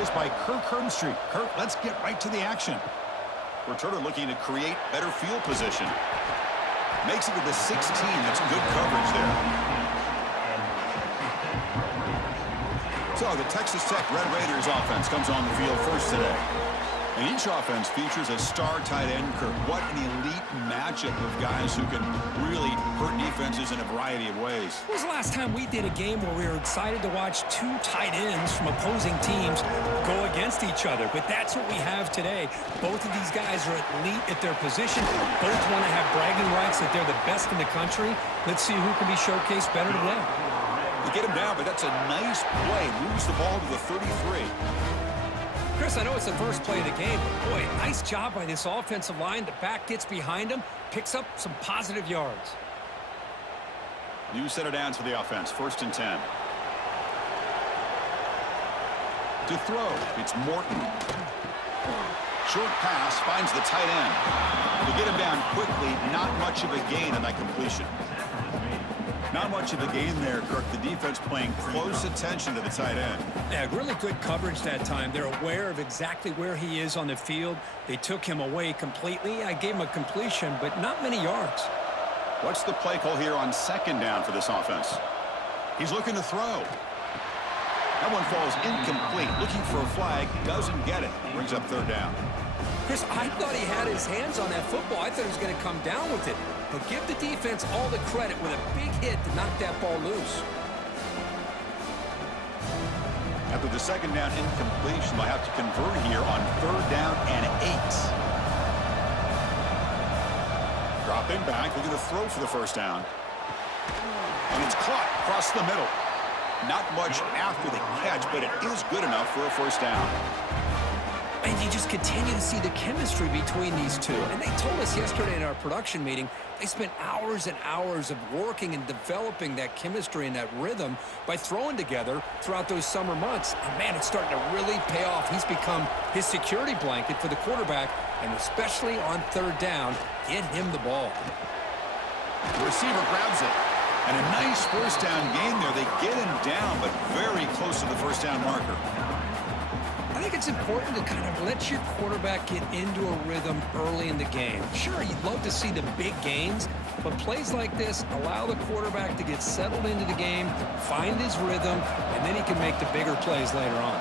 is by Kirk Herbstreit. Kirk, let's get right to the action. Returner looking to create better field position. Makes it to the 16. That's good coverage there. So the Texas Tech Red Raiders offense comes on the field first today. And each offense features a star tight end, Kirk. What an elite matchup of guys who can really hurt defenses in a variety of ways. When was the last time we did a game where we were excited to watch two tight ends from opposing teams go against each other? But that's what we have today. Both of these guys are elite at their position. Both want to have bragging rights that they're the best in the country. Let's see who can be showcased better today. You get him down, but that's a nice play. Moves the ball to the 33. Chris, I know it's the first play of the game, but boy, nice job by this offensive line. The back gets behind him, picks up some positive yards. New set of downs for the offense. 1st and 10. To throw, it's Morton. Short pass finds the tight end. To get him down quickly, not much of a gain on that completion. Not much of a gain there, Kirk. The defense playing close attention to the tight end. Yeah, really good coverage that time. They're aware of exactly where he is on the field. They took him away completely. I gave him a completion, but not many yards. What's the play call here on 2nd down for this offense? He's looking to throw. That one falls incomplete. Looking for a flag. Doesn't get it. Brings up 3rd down. Chris, I thought he had his hands on that football. I thought he was going to come down with it. But give the defense all the credit with a big hit to knock that ball loose. After the 2nd down incompletion, they'll have to convert here on 3rd down and 8. Dropping back, looking to throw for the 1st down. And it's caught across the middle. Not much after the catch, but it is good enough for a 1st down. And you just continue to see the chemistry between these two. And they told us yesterday in our production meeting, they spent hours and hours of working and developing that chemistry and that rhythm by throwing together throughout those summer months. And, man, it's starting to really pay off. He's become his security blanket for the quarterback, and especially on 3rd down, get him the ball. The receiver grabs it. And a nice 1st down gain there. They get him down, but very close to the 1st down marker. I think it's important to kind of let your quarterback get into a rhythm early in the game. Sure, you'd love to see the big gains, but plays like this allow the quarterback to get settled into the game, find his rhythm, and then he can make the bigger plays later on.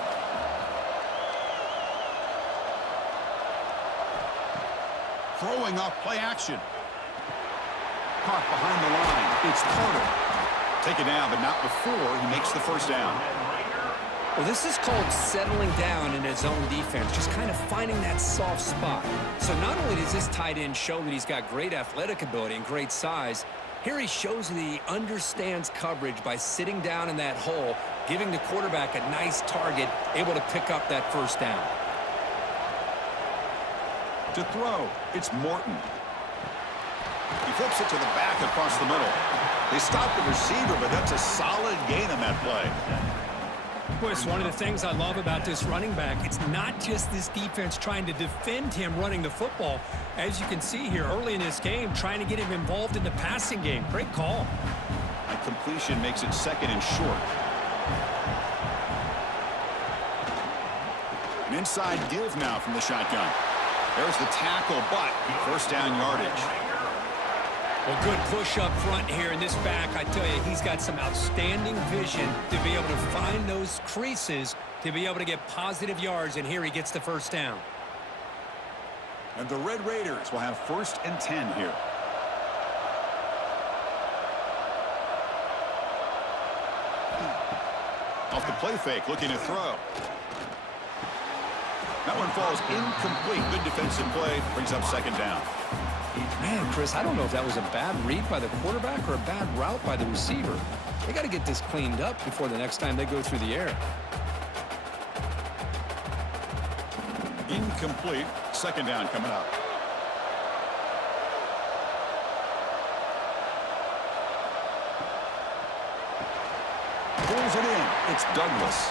Throwing off play action. Caught behind the line. It's Carter. Take it down, but not before he makes the 1st down. Well, this is called settling down in his own defense, just kind of finding that soft spot. So not only does this tight end show that he's got great athletic ability and great size, here he shows that he understands coverage by sitting down in that hole, giving the quarterback a nice target, able to pick up that 1st down. To throw, it's Morton. He flips it to the back across the middle. They stop the receiver, but that's a solid gain on that play. Boy, it's one of the things I love about this running back. It's not just this defense trying to defend him running the football. As you can see here early in this game, trying to get him involved in the passing game. Great call. A completion makes it 2nd and short. An inside give now from the shotgun. There's the tackle, but 1st down yardage. Well, good push up front here in this back. I tell you, he's got some outstanding vision to be able to find those creases, to be able to get positive yards, and here he gets the 1st down. And the Red Raiders will have 1st and 10 here. Off the play fake, looking to throw. That one falls incomplete. Good defensive play, brings up 2nd down. Man, Chris, I don't know if that was a bad read by the quarterback or a bad route by the receiver. They got to get this cleaned up before the next time they go through the air. Incomplete. 2nd down coming up. Pulls it in. It's Douglas.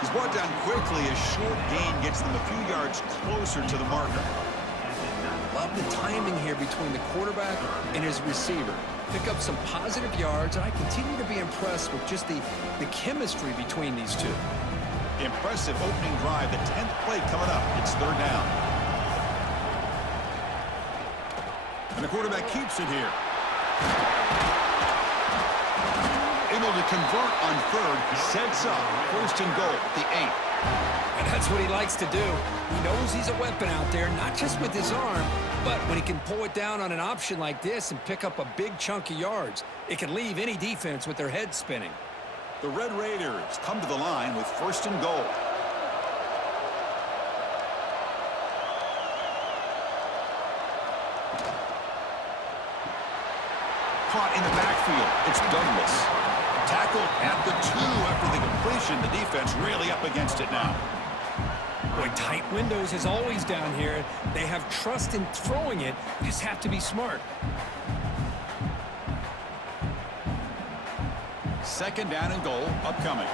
He's brought down quickly. A short gain gets them a few yards closer to the marker. Love the timing here between the quarterback and his receiver. Pick up some positive yards, and I continue to be impressed with just the chemistry between these two. Impressive opening drive. The 10th play coming up. It's third down. And the quarterback keeps it here. Able to convert on third. Sets up first and goal at the 8. And that's what he likes to do. He knows he's a weapon out there, not just with his arm, but when he can pull it down on an option like this and pick up a big chunk of yards, it can leave any defense with their head spinning. The Red Raiders come to the line with first and goal. Caught in the backfield. It's Douglas. Tackled at the 2 after the completion. The defense really up against it now. Boy, tight windows as always down here. They have trust in throwing it. Just have to be smart. Second down and goal upcoming.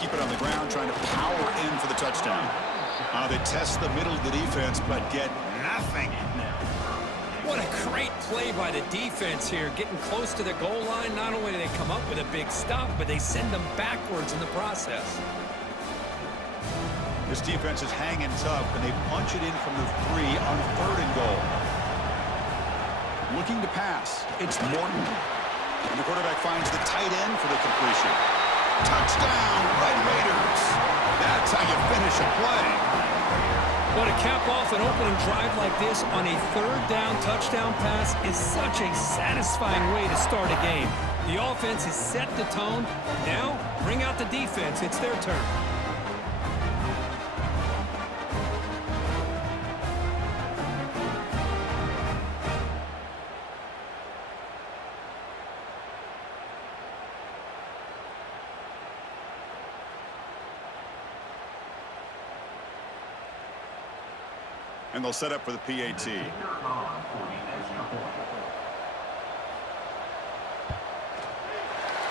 Keep it on the ground, trying to power in for the touchdown. They test the middle of the defense, but get nothing. What a great play by the defense here. Getting close to the goal line, not only do they come up with a big stop, but they send them backwards in the process. This defense is hanging tough, and they punch it in from the 3 on third and goal. Looking to pass. It's Morton. And the quarterback finds the tight end for the completion. Touchdown, Red Raiders. That's how you finish a play. But to cap off an opening drive like this on a third down touchdown pass is such a satisfying way to start a game. The offense has set the tone. Now, bring out the defense. It's their turn. And they'll set up for the PAT.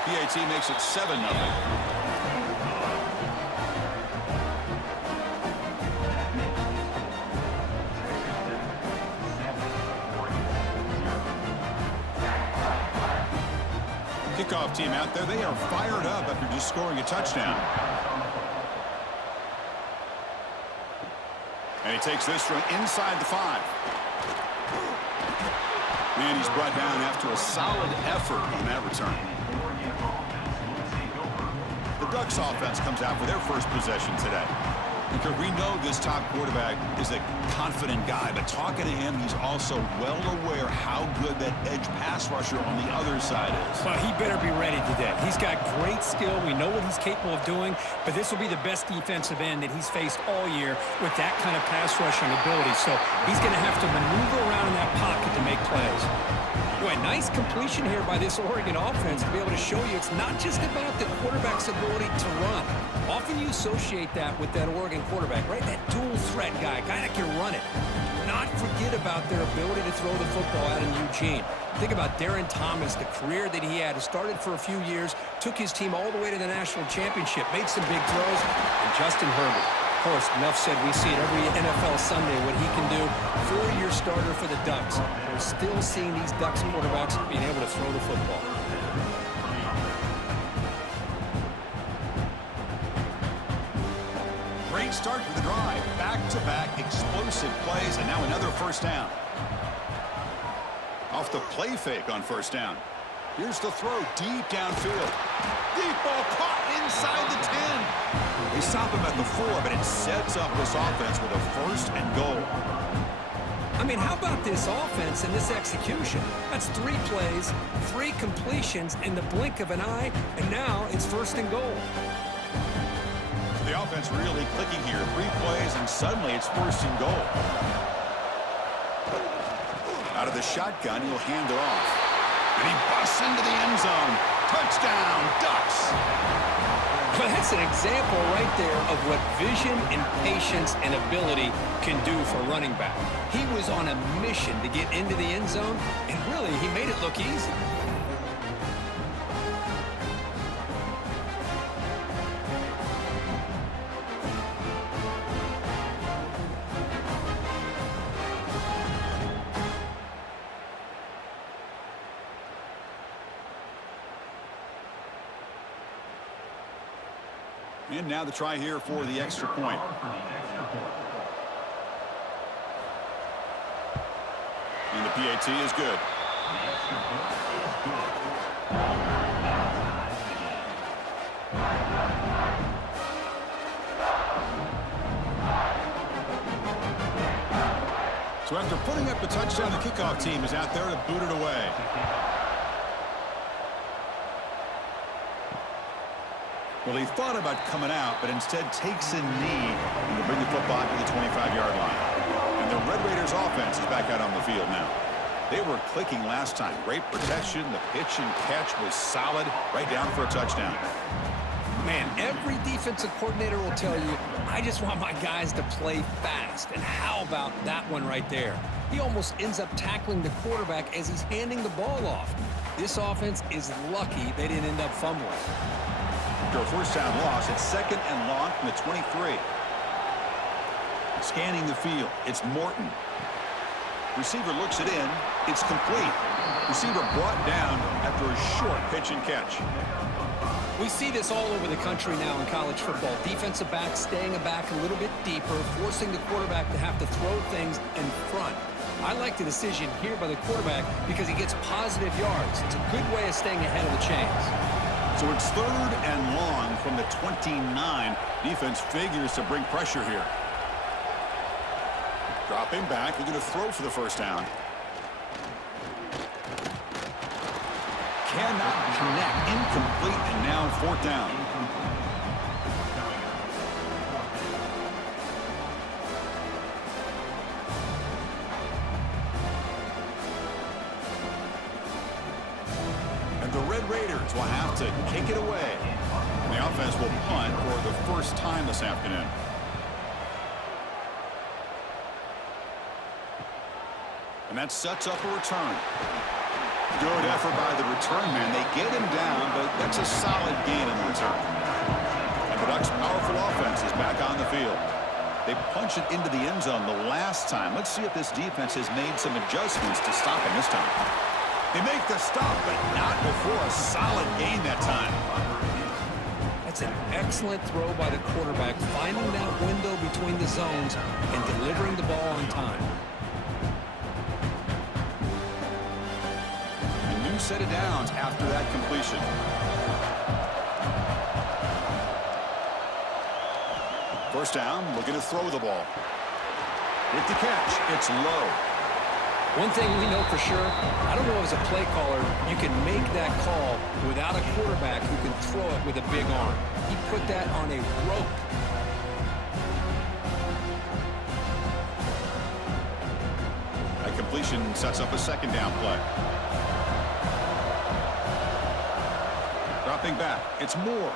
PAT makes it 7-0. Kickoff team out there. They are fired up after just scoring a touchdown. And he takes this from inside the 5. And he's brought down after a solid effort on that return. The Ducks offense comes out for their first possession today. Because we know this top quarterback is a confident guy, but talking to him, he's also well aware how good that edge pass rusher on the other side is. Well, he better be ready today. He's got great skill. We know what he's capable of doing, but this will be the best defensive end that he's faced all year with that kind of pass rushing ability. So he's going to have to maneuver around in that pocket to make plays. Boy, nice completion here by this Oregon offense to be able to show you it's not just about the quarterback's ability to run. Often you associate that with that Oregon quarterback, right? That dual threat guy that can run it. Do not forget about their ability to throw the football out in Eugene. Think about Darren Thomas, the career that he had. He started for a few years, took his team all the way to the national championship, made some big throws, and Justin Herbert. Of course, enough said, we see it every NFL Sunday what he can do. 4-year starter for the Ducks. We're still seeing these Ducks quarterbacks being able to throw the football. Great start to the drive. Back-to-back explosive plays, and now another first down. Off the play fake on first down. Here's the throw deep downfield. Deep ball caught inside the 10. They stop him at the 4, but it sets up this offense with a first and goal. I mean, how about this offense and this execution? That's 3 plays, 3 completions in the blink of an eye, and now it's first and goal. The offense really clicking here. 3 plays, and suddenly it's first and goal. Out of the shotgun, he'll hand it off. And he busts into the end zone. Touchdown, Ducks! Well, that's an example right there of what vision and patience and ability can do for a running back. He was on a mission to get into the end zone, and really, he made it look easy. And now the try here for the extra point. And the PAT is good. So after putting up the touchdown, the kickoff team is out there to boot it away. Well, he thought about coming out, but instead takes a knee to bring the football to the 25-yard line. And the Red Raiders offense is back out on the field now. They were clicking last time. Great protection. The pitch and catch was solid, right down for a touchdown. Man, every defensive coordinator will tell you, I just want my guys to play fast. And how about that one right there? He almost ends up tackling the quarterback as he's handing the ball off. This offense is lucky they didn't end up fumbling. After a first down loss, it's 2nd and long from the 23. Scanning the field, it's Morton. Receiver looks it in. It's complete. Receiver brought down after a short pitch and catch. We see this all over the country now in college football. Defensive backs staying back a little bit deeper, forcing the quarterback to have to throw things in front. I like the decision here by the quarterback because he gets positive yards. It's a good way of staying ahead of the chains. So it's 3rd and long from the 29. Defense figures to bring pressure here. Dropping back, they're going to throw for the first down. Cannot connect, incomplete, and now 4th down. And the Red Raiders will have to kick it away. And the offense will punt for the first time this afternoon. And that sets up a return. Good effort by the return man. They get him down, but that's a solid gain in return. And the Ducks' powerful offense is back on the field. They punched it into the end zone the last time. Let's see if this defense has made some adjustments to stop him this time. They make the stop, but not before a solid gain that time. That's an excellent throw by the quarterback, finding that window between the zones and delivering the ball on time. Set of downs after that completion. First down, looking to throw the ball. With the catch, it's low. One thing we know for sure, I don't know as a play caller, you can make that call without a quarterback who can throw it with a big arm. He put that on a rope. That completion sets up a 2nd down play. Dropping back, it's Moore.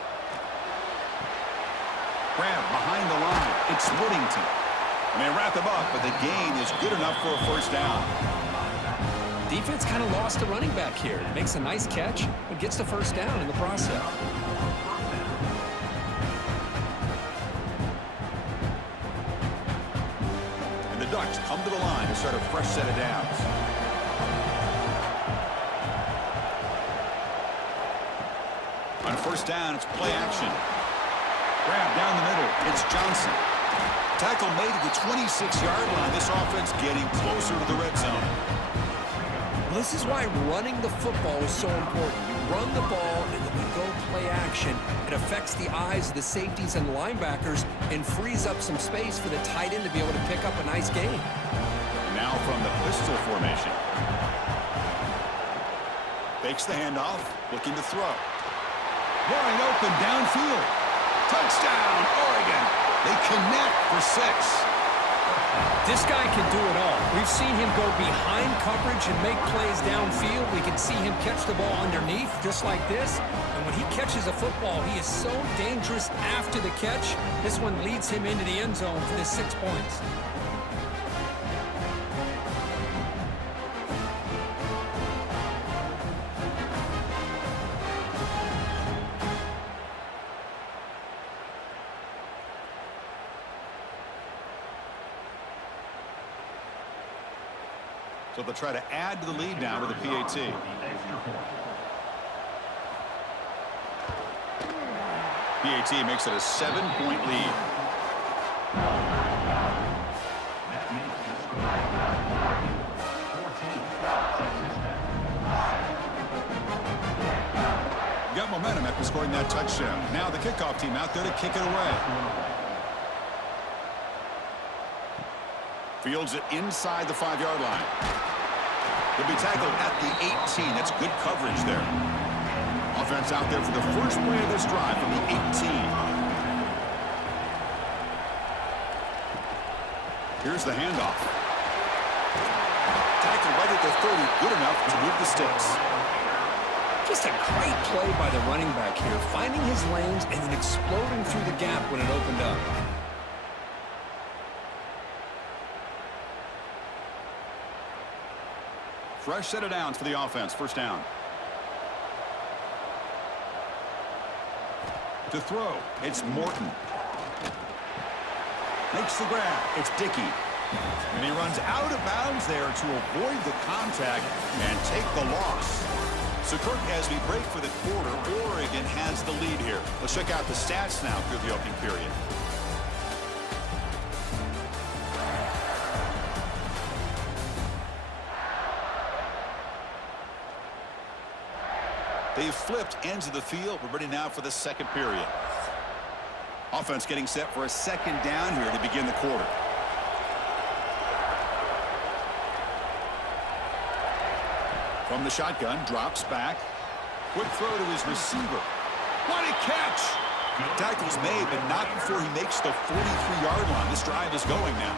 Grab behind the line, it's Whittington. And they wrap him up, but the gain is good enough for a first down. Defense kind of lost a running back here. Makes a nice catch, but gets the first down in the process. And the Ducks come to the line to start a fresh set of downs. On first down, it's play action. Grab down the middle. It's Johnson. Tackle made at the 26-yard line. This offense getting closer to the red zone. Well, this is why running the football is so important. You run the ball, and then you go play action. It affects the eyes of the safeties and linebackers and frees up some space for the tight end to be able to pick up a nice gain. Now from the pistol formation. Fakes the handoff, looking to throw. Wide open downfield. Touchdown, Oregon. They connect for 6. This guy can do it all. We've seen him go behind coverage and make plays downfield. We can see him catch the ball underneath just like this. And when he catches a football, he is so dangerous after the catch. This one leads him into the end zone for the 6 points. So they'll try to add to the lead now with a PAT. PAT makes it a 7-point lead. Got momentum after scoring that touchdown. Now the kickoff team out there to kick it away. Fields it inside the 5-yard line. He'll be tackled at the 18. That's good coverage there. Offense out there for the first play of this drive from the 18. Here's the handoff. Tackled right at the 30. Good enough to move the sticks. Just a great play by the running back here, finding his lanes and then exploding through the gap when it opened up. Fresh set of downs for the offense. First down. To throw, it's Morton. Makes the grab. It's Dickey. And he runs out of bounds there to avoid the contact and take the loss. So, Kirk, as we break for the quarter, Oregon has the lead here. Let's check out the stats now through the opening period. They've flipped ends of the field. We're ready now for the second period. Offense getting set for a second down here to begin the quarter. From the shotgun, drops back. Quick throw to his receiver. What a catch! Tackle's made, but not before he makes the 43-yard line. This drive is going now.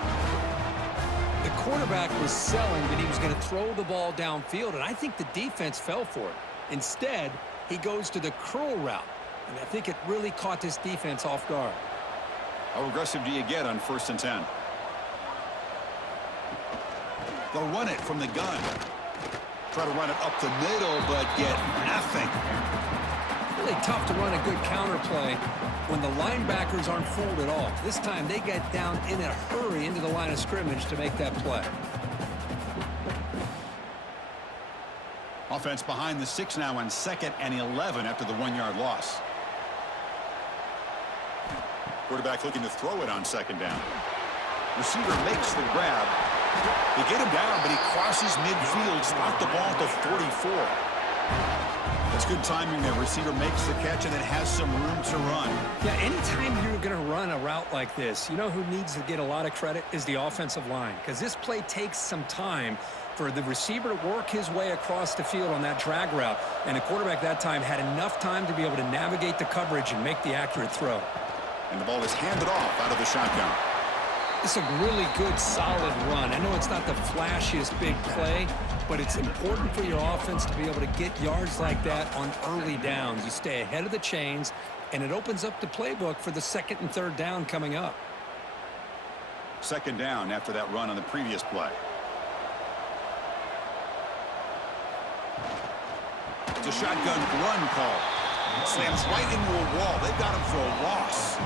The quarterback was selling that he was going to throw the ball downfield, and I think the defense fell for it. Instead, he goes to the curl route, and I think it really caught this defense off guard. How aggressive do you get on 1st and 10? They'll run it from the gun. Try to run it up the middle, but get nothing. Really tough to run a good counter play when the linebackers aren't fooled at all. This time they get down in a hurry into the line of scrimmage to make that play. Offense behind the 6 now on 2nd and 11 after the 1-yard loss. Quarterback looking to throw it on 2nd down. Receiver makes the grab. They get him down, but he crosses midfield, spot the ball at the 44. That's good timing there. Receiver makes the catch and then has some room to run. Yeah, anytime you're going to run a route like this, you know who needs to get a lot of credit is the offensive line, because this play takes some time for the receiver to work his way across the field on that drag route, and the quarterback that time had enough time to be able to navigate the coverage and make the accurate throw. And the ball is handed off out of the shotgun. It's a really good, solid run. I know it's not the flashiest big play, but it's important for your offense to be able to get yards like that on early downs. You stay ahead of the chains, and it opens up the playbook for the 2nd and 3rd down coming up. 2nd down after that run on the previous play. It's a shotgun run call. Slams right into a wall. They've got him for a loss.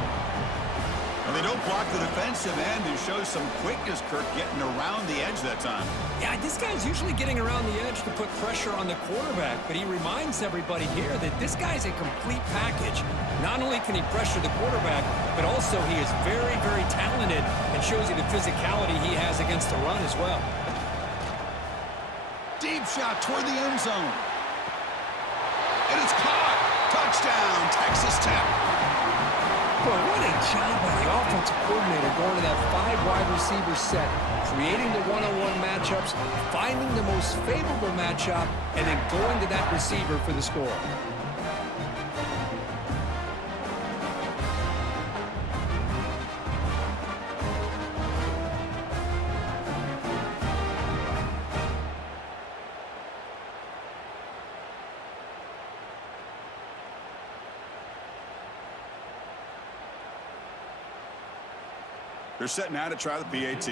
And they don't block the defensive end, who shows some quickness, Kirk, getting around the edge that time. Yeah, this guy's usually getting around the edge to put pressure on the quarterback, but he reminds everybody here that this guy's a complete package. Not only can he pressure the quarterback, but also he is very, very talented and shows you the physicality he has against the run as well. Deep shot toward the end zone. And it's caught. Touchdown, Texas Tech. Boy, what a job by the offensive coordinator going to that 5-wide receiver set, creating the one-on-one matchups, finding the most favorable matchup, and then going to that receiver for the score. They're set now to try the PAT.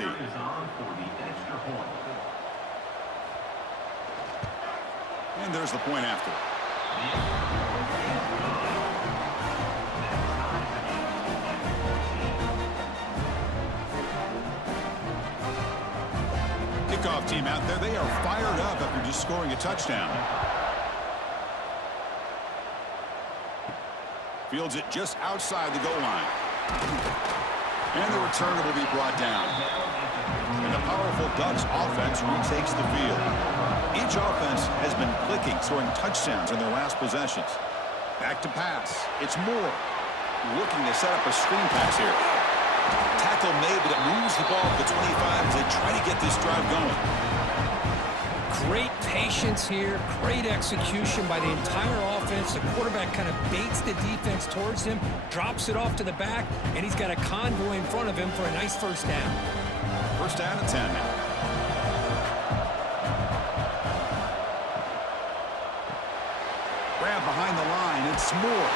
And there's the point after. Kickoff team out there. They are fired up after just scoring a touchdown. Fields it just outside the goal line. And the returner will be brought down. And the powerful Ducks offense retakes the field. Each offense has been clicking, scoring touchdowns in their last possessions. Back to pass. It's Moore. Looking to set up a screen pass here. Tackle made, but it moves the ball to the 25 as they try to get this drive going. Great patience here, great execution by the entire offense. The quarterback kind of baits the defense towards him, drops it off to the back, and he's got a convoy in front of him for a nice first down. First down and 10 now. Grab behind the line, it's Moore.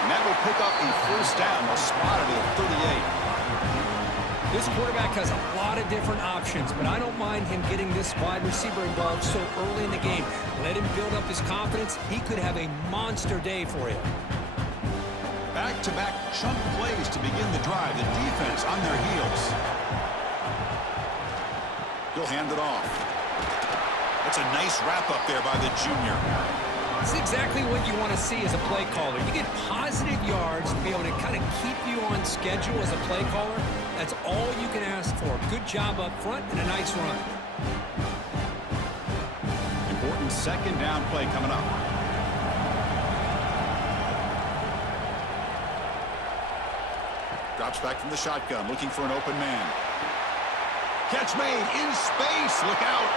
And that will pick up a first down. They'll spot it at 38. This quarterback has a lot of different options, but I don't mind him getting this wide receiver involved so early in the game. Let him build up his confidence. He could have a monster day for you. Back-to-back chunk plays to begin the drive. The defense on their heels. He'll hand it off. That's a nice wrap-up there by the junior. It's exactly what you want to see as a play caller. You get positive yards to be able to kind of keep you on schedule as a play caller. That's all you can ask for. Good job up front and a nice run. Important second down play coming up. Drops back from the shotgun, looking for an open man. Catch made in space. Look out.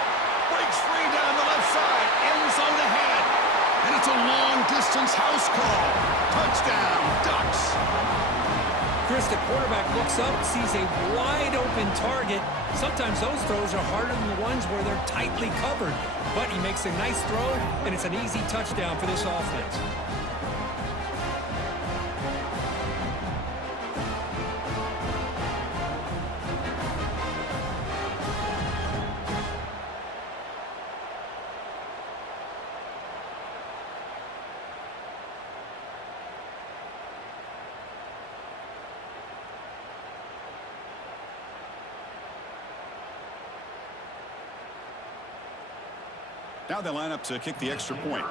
Breaks free down the left side. End zone ahead. And it's a long-distance house call. Touchdown, Ducks. Chris, the quarterback looks up, sees a wide-open target. Sometimes those throws are harder than the ones where they're tightly covered. But he makes a nice throw, and it's an easy touchdown for this offense. Now they line up to kick the extra point.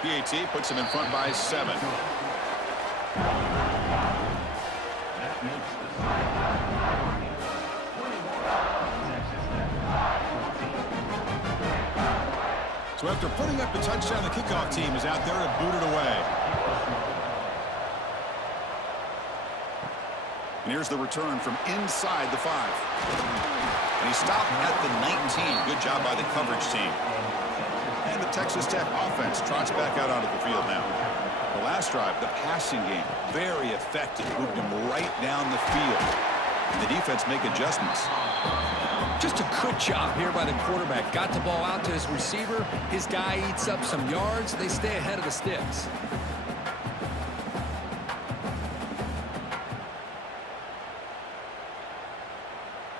PAT puts them in front by 7. So after putting up the touchdown, the kickoff team is out there to boot it away. And here's the return from inside the 5. And he stopped at the 19. Good job by the coverage team. And the Texas Tech offense trots back out onto the field now. The last drive, the passing game, very effective. Moved him right down the field. And the defense make adjustments. Just a good job here by the quarterback. Got the ball out to his receiver. His guy eats up some yards. They stay ahead of the sticks.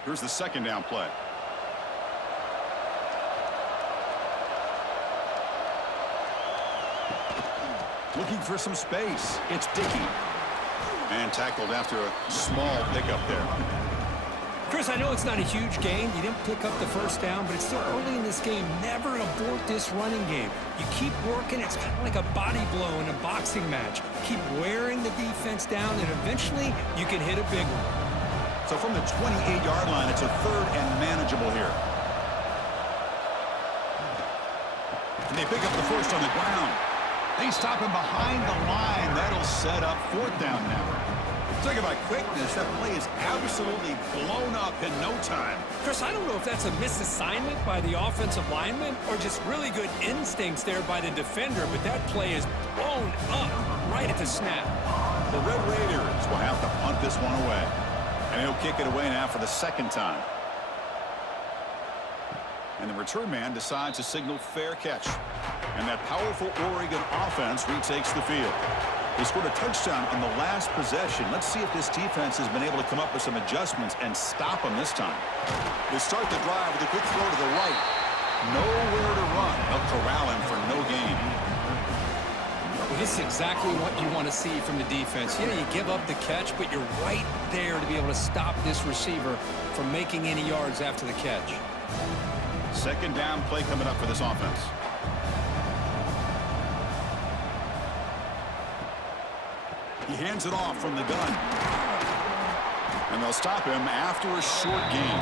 Here's the second down play. Looking for some space. It's Dickey. And tackled after a small pickup there. Chris, I know it's not a huge gain. You didn't pick up the first down, but it's still early in this game. Never abort this running game. You keep working. It's kind of like a body blow in a boxing match. Keep wearing the defense down, and eventually you can hit a big one. So from the 28-yard line, it's a third and manageable here. And they pick up the first on the ground. They stop him behind the line. That'll set up fourth down now. Talk about quickness. That play is absolutely blown up in no time. Chris, I don't know if that's a misassignment by the offensive lineman or just really good instincts there by the defender, but that play is blown up right at the snap. The Red Raiders will have to punt this one away. And he'll kick it away now for the second time. And the return man decides to signal fair catch. And that powerful Oregon offense retakes the field. They scored a touchdown in the last possession. Let's see if this defense has been able to come up with some adjustments and stop them this time. They start the drive with a quick throw to the right. Nowhere to run. They'll corral him for no gain. Well, this is exactly what you want to see from the defense. Yeah, you give up the catch, but you're right there to be able to stop this receiver from making any yards after the catch. Second down play coming up for this offense. He hands it off from the gun. And they'll stop him after a short gain.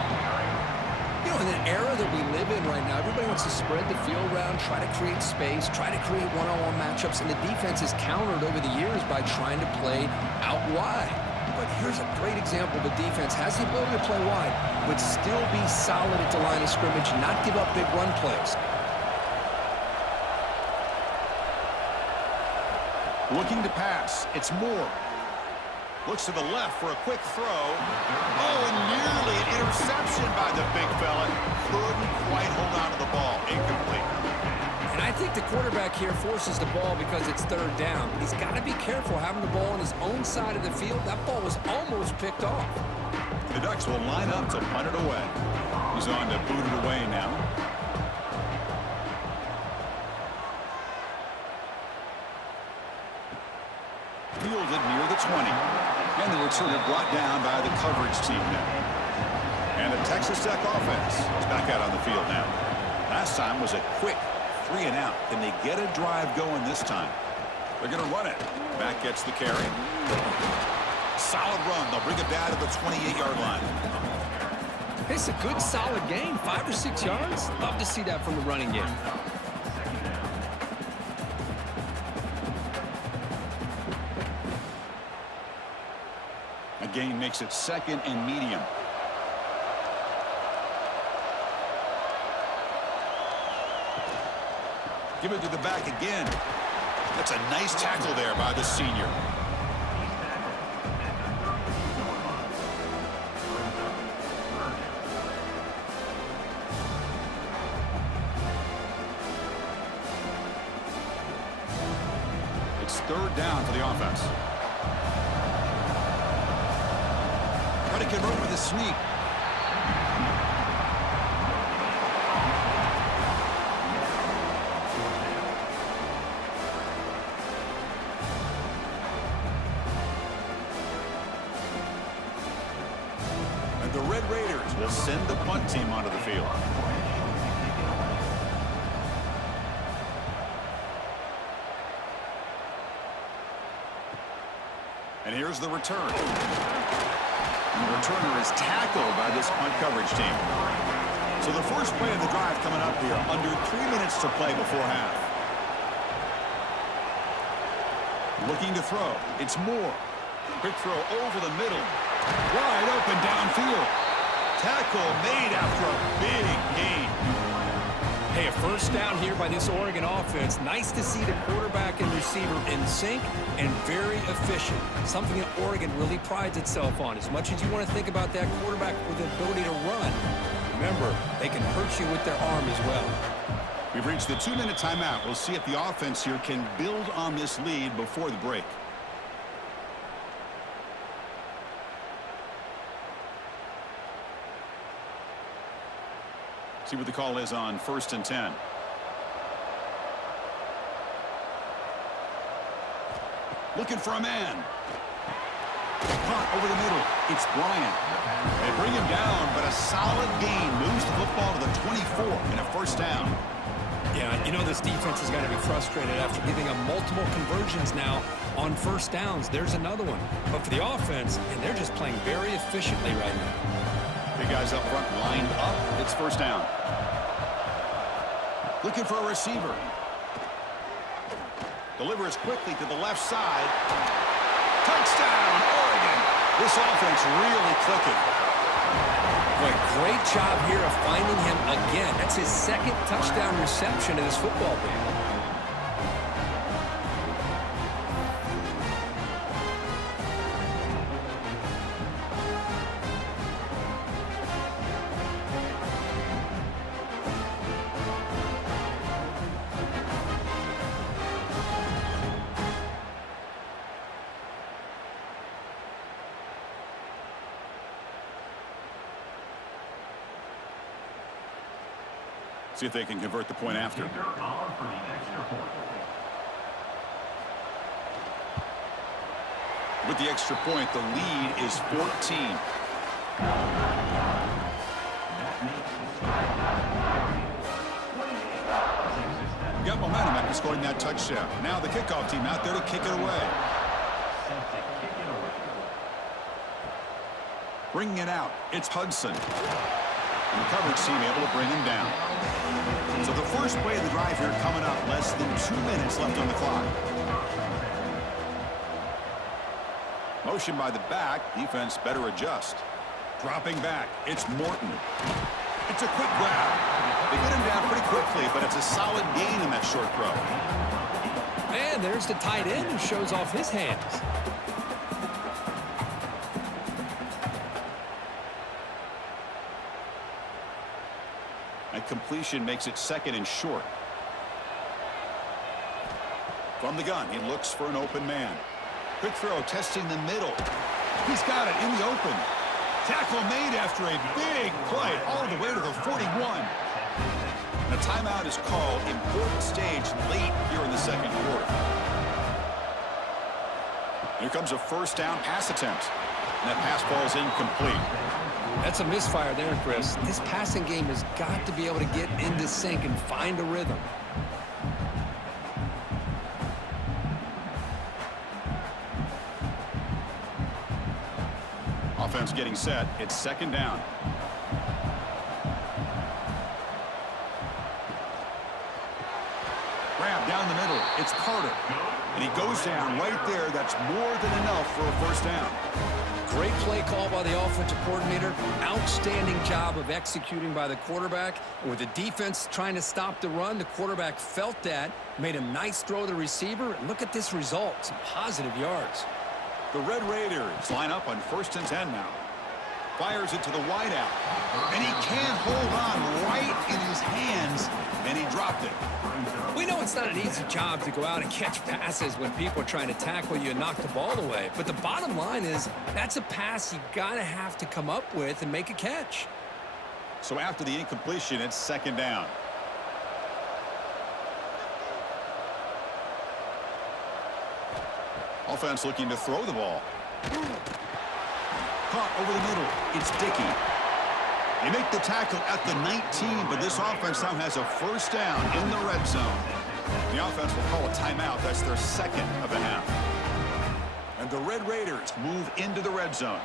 You know, in the era that we live in right now, everybody wants to spread the field around, try to create space, try to create one-on-one matchups, and the defense is countered over the years by trying to play out wide. But here's a great example of a defense has the ability to play wide, but still be solid at the line of scrimmage, not give up big run plays. Looking to pass. It's Moore. Looks to the left for a quick throw. Oh, and nearly an interception by the big fella. Couldn't quite hold on to the ball. Incomplete. And I think the quarterback here forces the ball because it's third down. But he's got to be careful having the ball on his own side of the field. That ball was almost picked off. The Ducks will line up to punt it away. He's on to boot it away now. Fielded near the 20. And the returner brought down by the coverage team now. And the Texas Tech offense is back out on the field now. Last time was a quick 3 and out. Can they get a drive going this time? They're going to run it. Back gets the carry. Solid run. They'll bring it down to the 28-yard line. It's a good, solid gain. 5 or 6 yards. Love to see that from the running game. A gain makes it second and medium. Give it to the back again. That's a nice tackle there by the senior. It's third down for the offense. Try to convert with a sneak. And the Red Raiders will send the punt team onto the field. And here's the return. And the returner is tackled by this punt coverage team. So the first play of the drive coming up here, under 3 minutes to play before half. Looking to throw. It's Moore. Quick throw over the middle. Wide open downfield. Tackle made after a big gain. Hey, a first down here by this Oregon offense. Nice to see the quarterback and receiver in sync and very efficient. Something that Oregon really prides itself on. As much as you want to think about that quarterback with the ability to run, remember, they can hurt you with their arm as well. We've reached the 2-minute timeout. We'll see if the offense here can build on this lead before the break. See what the call is on 1st and 10. Looking for a man. Punt over the middle. It's Bryant. They bring him down, but a solid gain moves the football to the 24 and a first down. Yeah, you know this defense has got to be frustrated after giving up multiple conversions now on first downs. There's another one. But for the offense, and they're just playing very efficiently right now. Big guys up front lined up. It's first down. Looking for a receiver. Delivers quickly to the left side. Touchdown, Oregon. This offense really clicking. Boy, great job here of finding him again. That's his second touchdown reception in this football game. See if they can convert the point after. With the extra point, the lead is 14. momentum after scoring that touchdown. Now the kickoff team out there to kick it away. Bringing it out, it's Hudson. And the coverage team able to bring him down. So the first play of the drive here coming up, less than 2 minutes left on the clock. Motion by the back, defense better adjust. Dropping back, it's Morton. It's a quick grab. They get him down pretty quickly, but it's a solid gain in that short throw. And there's the tight end who shows off his hands. And completion makes it second and short. From the gun, he looks for an open man. Quick throw, testing the middle. He's got it in the open. Tackle made after a big play all the way to the 41. The timeout is called. Important stage late here in the second quarter. Here comes a first down pass attempt. And that pass falls incomplete. That's a misfire there, Chris. This passing game has got to be able to get into sync and find a rhythm. Offense getting set. It's second down. Grab down the middle. It's Carter. And he goes down right there. That's more than enough for a first down. Great play call by the offensive coordinator. Outstanding job of executing by the quarterback. And with the defense trying to stop the run, the quarterback felt that, made a nice throw to the receiver. And look at this result. Some positive yards. The Red Raiders line up on 1st and 10 now. Fires it to the wideout. And he can't hold on right in his hands. And he dropped it. We know it's not an easy job to go out and catch passes when people are trying to tackle you and knock the ball away. But the bottom line is that's a pass you gotta have to come up with and make a catch. So after the incompletion, it's second down. Offense looking to throw the ball. Caught over the middle. It's Dickey. They make the tackle at the 19, but this offense now has a first down in the red zone. The offense will call a timeout. That's their second of the half. And the Red Raiders move into the red zone.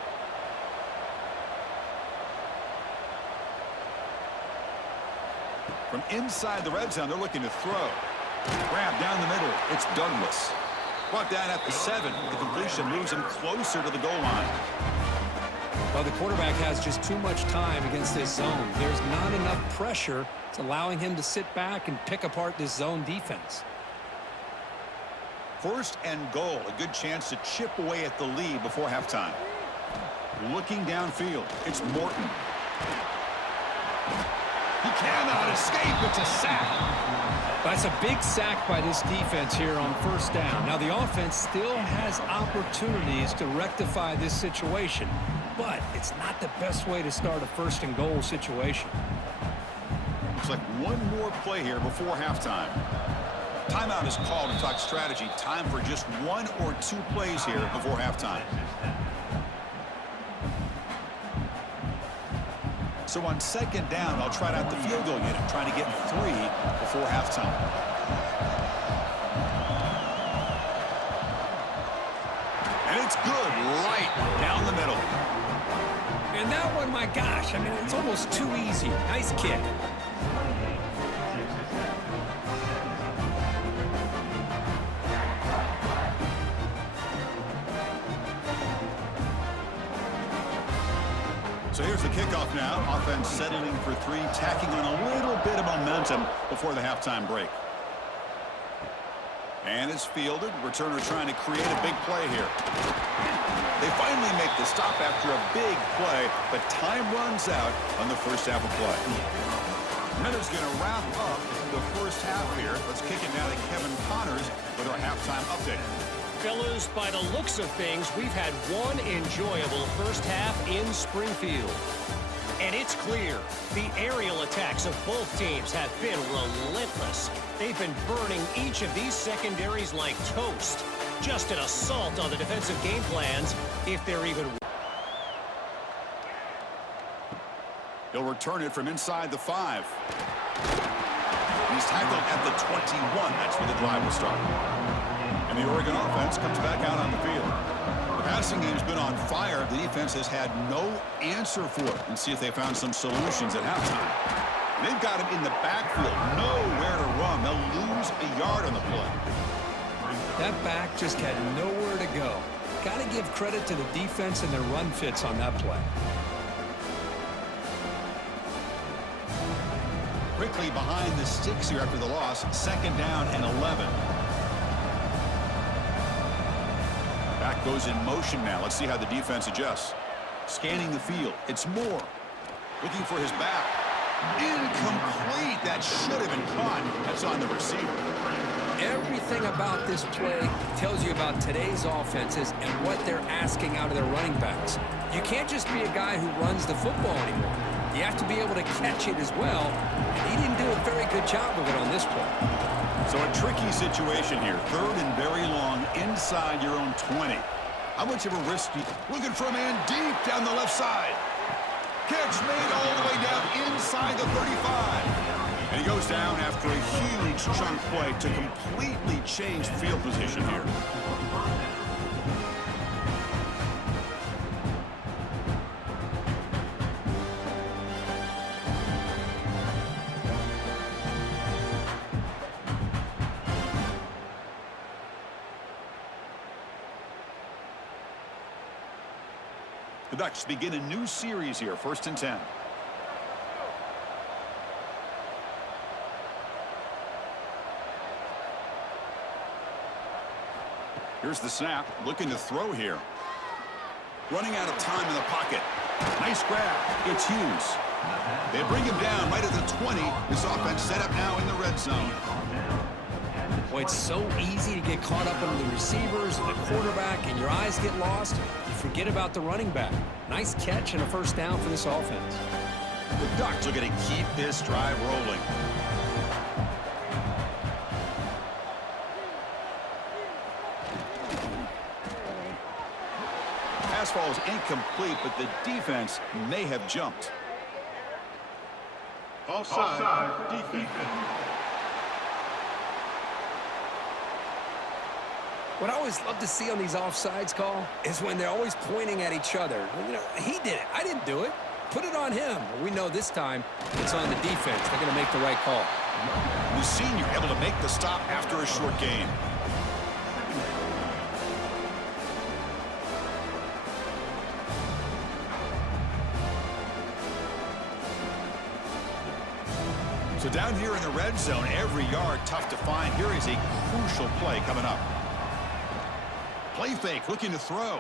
From inside the red zone, they're looking to throw. Grab down the middle. It's Douglas. Brought down at the 7. The completion moves him closer to the goal line. Well, the quarterback has just too much time against this zone. There's not enough pressure. It's allowing him to sit back and pick apart this zone defense. First and goal. A good chance to chip away at the lead before halftime. Looking downfield. It's Morton. He cannot escape. It's a sack. That's a big sack by this defense here on first down. Now, the offense still has opportunities to rectify this situation, but it's not the best way to start a first and goal situation. Looks like one more play here before halftime. Timeout is called to talk strategy. Time for just 1 or 2 plays here before halftime. So on second down, I'll try out the field goal unit, trying to get 3 before halftime. And it's good right down the middle. And that one, my gosh, I mean, it's almost too easy. Nice kick. So here's the kickoff now. Offense settling for 3, tacking on a little bit of momentum before the halftime break. And it's fielded. Returner trying to create a big play here. They finally make the stop after a big play, but time runs out on the first half of play. Minutes going to wrap up the first half here. Let's kick it now to Kevin Connors with our halftime update. Fellas, by the looks of things, we've had one enjoyable first half in Springfield. And it's clear, the aerial attacks of both teams have been relentless. They've been burning each of these secondaries like toast. Just an assault on the defensive game plans, if they're even. He'll return it from inside the 5. He's tackled at the 21. That's where the drive will start. And the Oregon offense comes back out on the field. The passing game's been on fire. The defense has had no answer for it. And see if they found some solutions at halftime. They've got him in the backfield. Nowhere to run. They'll lose a yard on the play. That back just had nowhere to go. Got to give credit to the defense and their run fits on that play. Quickly behind the sticks here after the loss. 2nd down and 11. Back goes in motion now. Let's see how the defense adjusts. Scanning the field. It's Moore. Looking for his back. Incomplete. That should have been caught. That's on the receiver. Everything about this play tells you about today's offenses and what they're asking out of their running backs. You can't just be a guy who runs the football anymore. You have to be able to catch it as well, and he didn't do a very good job of it on this play. So a tricky situation here. 3rd and very long inside your own 20. How much of a risk? Looking for a man deep down the left side. Catch made all the way down inside the 35. And he goes down after a huge chunk play to completely change field position here. The Ducks begin a new series here, 1st and 10. Here's the snap, looking to throw here. Running out of time in the pocket. Nice grab. It's Hughes. They bring him down right at the 20. This offense set up now in the red zone. Boy, it's so easy to get caught up in the receivers and the quarterback, and your eyes get lost. You forget about the running back. Nice catch and a 1st down for this offense. The Ducks are going to keep this drive rolling. Pass ball is incomplete, but the defense may have jumped. Offside defense. What I always love to see on these offsides call is when they're always pointing at each other. You know, he did it. I didn't do it. Put it on him. We know this time it's on the defense. They're going to make the right call. The senior able to make the stop after a short gain. So down here in the red zone, every yard tough to find. Here is a crucial play coming up. Play fake, looking to throw.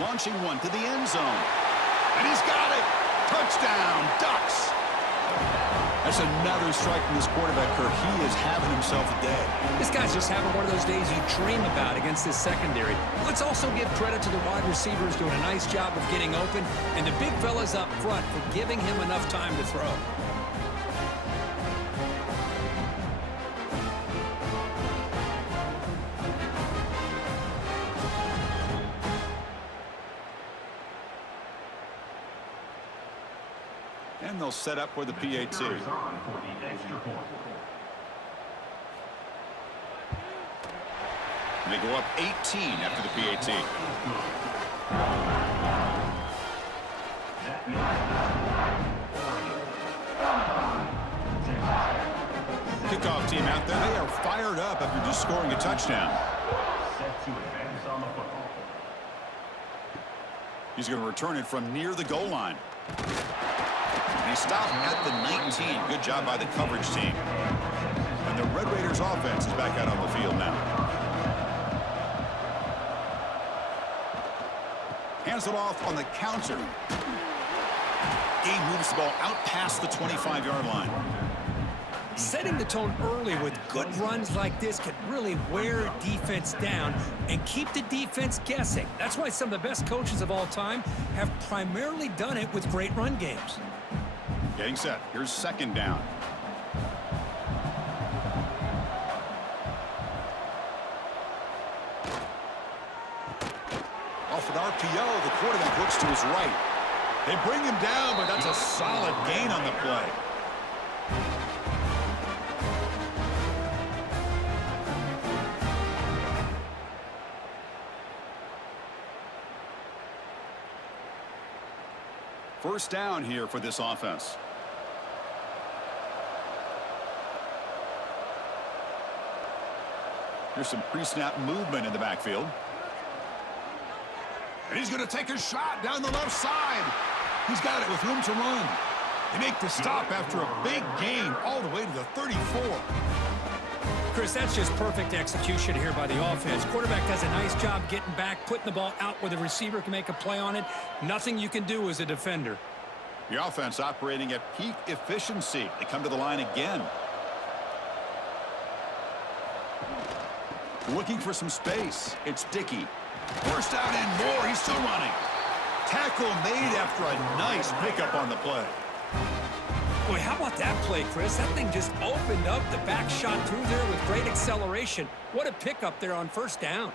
Launching one to the end zone. And he's got it. Touchdown, Ducks. That's another strike from this quarterback, Kirk. He is having himself a day. This guy's just having one of those days you dream about against this secondary. Let's also give credit to the wide receivers doing a nice job of getting open, and the big fellas up front for giving him enough time to throw. And they'll set up for the PAT. And they go up 18 after the PAT. Kickoff team out there. They are fired up after just scoring a touchdown. He's going to return it from near the goal line. And he stopped at the 19. Good job by the coverage team. And the Red Raiders offense is back out on the field now. Hands it off on the counter. Game moves the ball out past the 25-yard line. Setting the tone early with good runs like this can really wear a defense down and keep the defense guessing. That's why some of the best coaches of all time have primarily done it with great run games. Getting set. Here's second down. Off an RPO, the quarterback looks to his right. They bring him down, but that's a solid gain on the play. First down here for this offense. Here's some pre-snap movement in the backfield. And he's going to take a shot down the left side. He's got it with room to run. They make the stop after a big gain all the way to the 34. Chris, that's just perfect execution here by the offense. Quarterback does a nice job getting back, putting the ball out where the receiver can make a play on it. Nothing you can do as a defender. The offense operating at peak efficiency. They come to the line again. Looking for some space. It's Dickey. First down and more. He's still running. Tackle made after a nice pickup on the play. Boy, how about that play, Chris? That thing just opened up. The back shot through there with great acceleration. What a pickup there on first down.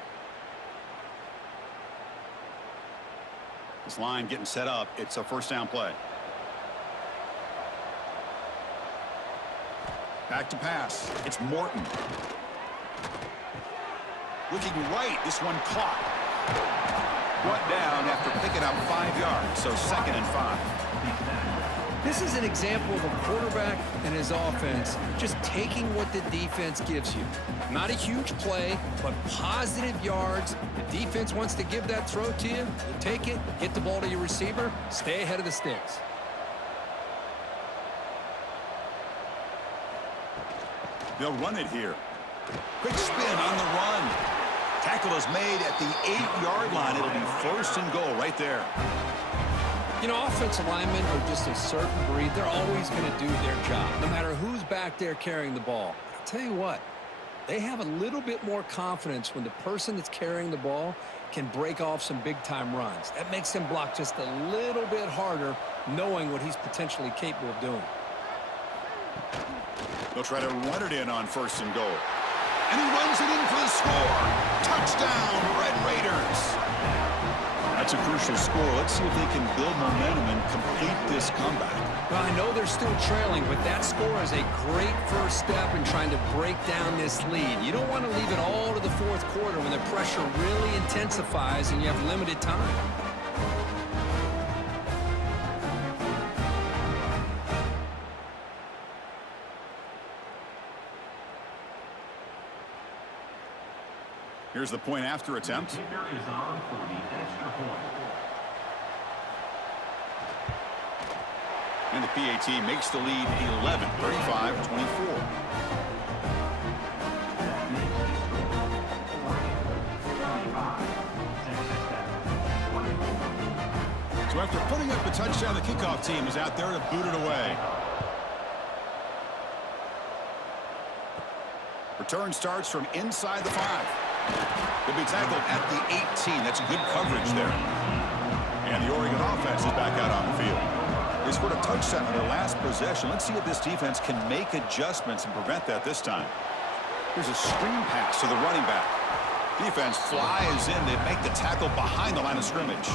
This line getting set up. It's a first down play. Back to pass. It's Morton. Looking right. This one caught. Brought down after picking up 5 yards. So 2nd and 5. This is an example of a quarterback and his offense just taking what the defense gives you. Not a huge play, but positive yards. The defense wants to give that throw to you. You take it, get the ball to your receiver, stay ahead of the sticks. They'll run it here. Quick spin on the run. Tackle is made at the 8-yard line. It'll be 1st and goal right there. You know, offensive linemen are just a certain breed. They're always going to do their job, no matter who's back there carrying the ball. I'll tell you what, they have a little bit more confidence when the person that's carrying the ball can break off some big-time runs. That makes them block just a little bit harder, knowing what he's potentially capable of doing. They'll try to run it in on 1st and goal. And he runs it in for the score. Touchdown, Red Raiders. That's a crucial score. Let's see if they can build momentum and complete this comeback. Well, I know they're still trailing, but that score is a great first step in trying to break down this lead. You don't want to leave it all to the 4th quarter when the pressure really intensifies and you have limited time. Here's the point after attempt. And the PAT makes the lead 11, 35-24. So after putting up the touchdown, the kickoff team is out there to boot it away. Return starts from inside the 5. He'll be tackled at the 18. That's good coverage there. And the Oregon offense is back out on the field. They scored a touchdown on their last possession. Let's see if this defense can make adjustments and prevent that this time. Here's a screen pass to the running back. Defense flies in. They make the tackle behind the line of scrimmage.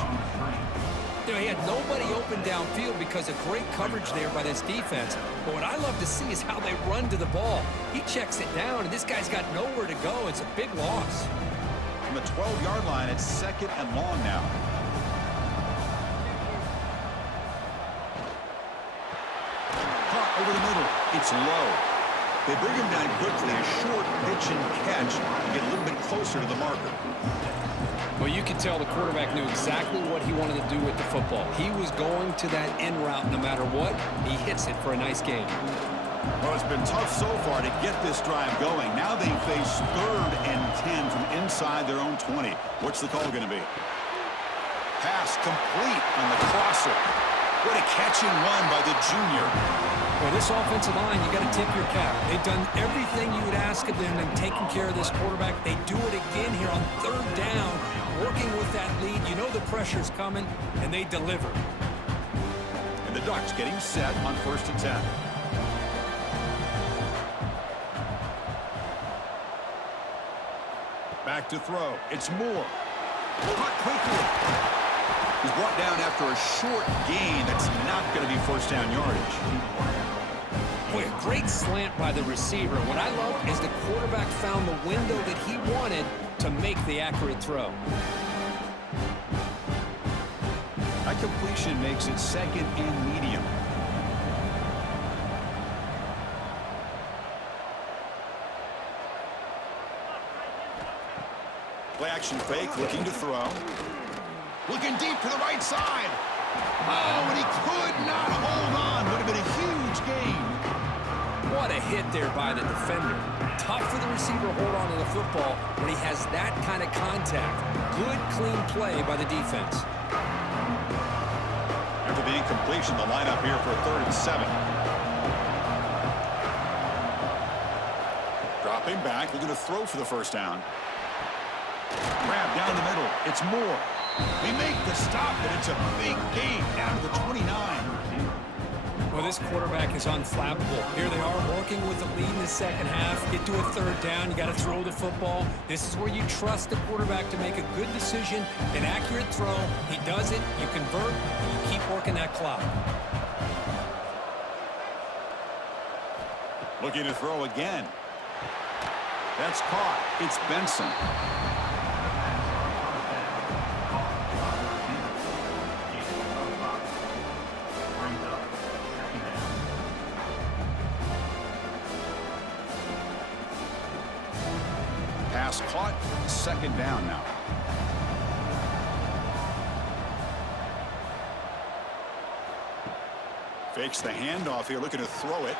You know, he had nobody open downfield because of great coverage there by this defense. But what I love to see is how they run to the ball. He checks it down, and this guy's got nowhere to go. It's a big loss. From the 12-yard line, it's 2nd and long now. Caught over the middle. It's low. They bring him down quickly. A short pitch and catch to get a little bit closer to the marker. Well, you can tell the quarterback knew exactly what he wanted to do with the football. He was going to that end route no matter what. He hits it for a nice game. Well, it's been tough so far to get this drive going. Now they face 3rd and 10 from inside their own 20. What's the call going to be? Pass complete on the crosser. What a catch and run by the junior. Well, this offensive line, you got to tip your cap. They've done everything you would ask of them in taking care of this quarterback. They do it again here on 3rd down, working with that lead. You know the pressure's coming, and they deliver. And the Ducks getting set on 1st and 10. Back to throw. It's Moore. Caught quickly. He's brought down after a short gain. That's not going to be 1st down yardage. Boy, a great slant by the receiver. What I love is the quarterback found the window that he wanted to make the accurate throw. I incompletion makes it second and medium. Play action fake, looking to throw. Looking deep to the right side. Oh, and he could not hold on. Would have been a huge gain. What a hit there by the defender. Tough for the receiver to hold on to the football when he has that kind of contact. Good, clean play by the defense. After the incompletion, the lineup here for 3rd and 7. Dropping back, looking to throw for the first down. Grab down the middle. It's Moore. They make the stop, but it's a big gain down to the 29. Well, this quarterback is unflappable. Here they are working with the lead in the second half. Get to a 3rd down. You got to throw the football. This is where you trust the quarterback to make a good decision, an accurate throw. He does it. You convert, and you keep working that clock. Looking to throw again. That's caught. It's Benson. Pass caught. 2nd down now. Fakes the handoff here, looking to throw it.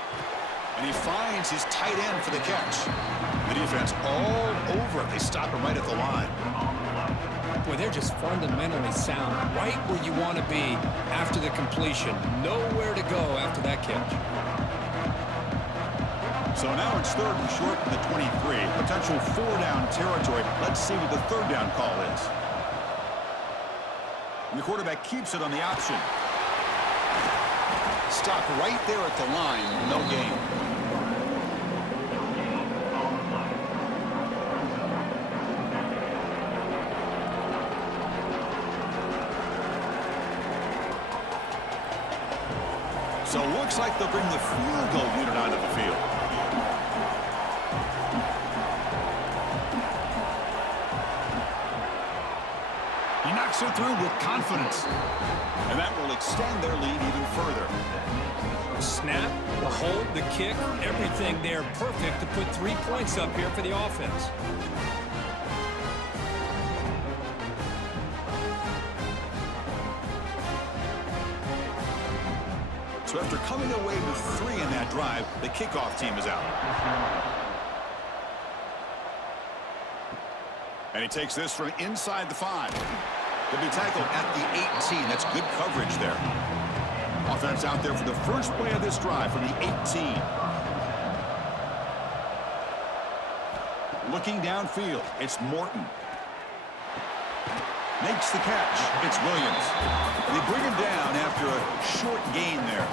And he finds his tight end for the catch. The defense all over it. They stop him right at the line. Boy, they're just fundamentally sound, right where you want to be after the completion. Nowhere to go after that catch. So now it's 3rd and short from the 23. Potential 4-down territory. Let's see what the 3rd down call is. And the quarterback keeps it on the option. Stop right there at the line. No gain. So it looks like they'll bring the field goal unit onto the field. He knocks it through with confidence. And that will extend their lead even further. Snap, the hold, the kick, everything there perfect to put 3 points up here for the offense. So after coming away with 3 in that drive, the kickoff team is out. And he takes this from inside the 5. He'll be tackled at the 18. That's good coverage there. Offense out there for the first play of this drive from the 18. Looking downfield, it's Morton. Makes the catch. It's Williams. They bring him down after a short gain there.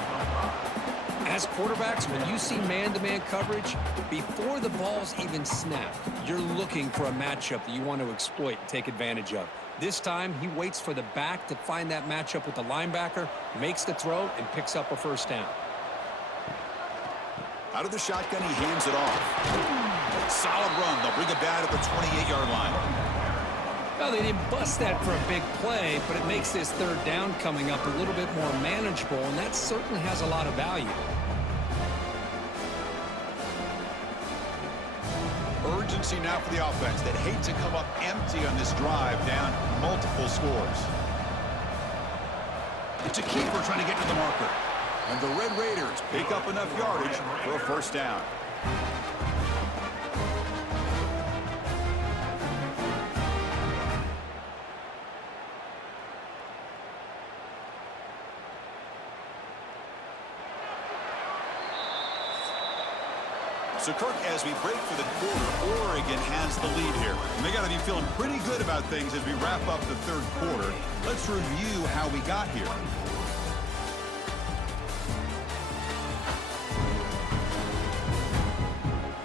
As quarterbacks, when you see man-to-man coverage, before the ball's even snapped, you're looking for a matchup that you want to exploit and take advantage of. This time, he waits for the back to find that matchup with the linebacker, makes the throw, and picks up a first down. Out of the shotgun, he hands it off. Solid run. They'll bring it back at the 28-yard line. Well, they didn't bust that for a big play, but it makes this 3rd down coming up a little bit more manageable, and that certainly has a lot of value. Urgency now for the offense that hate to come up empty on this drive, down multiple scores. It's a keeper trying to get to the marker. And the Red Raiders pick up enough yardage for a first down. So, Kirk, as we break for the quarter, Oregon has the lead here. And they got to be feeling pretty good about things as we wrap up the 3rd quarter. Let's review how we got here.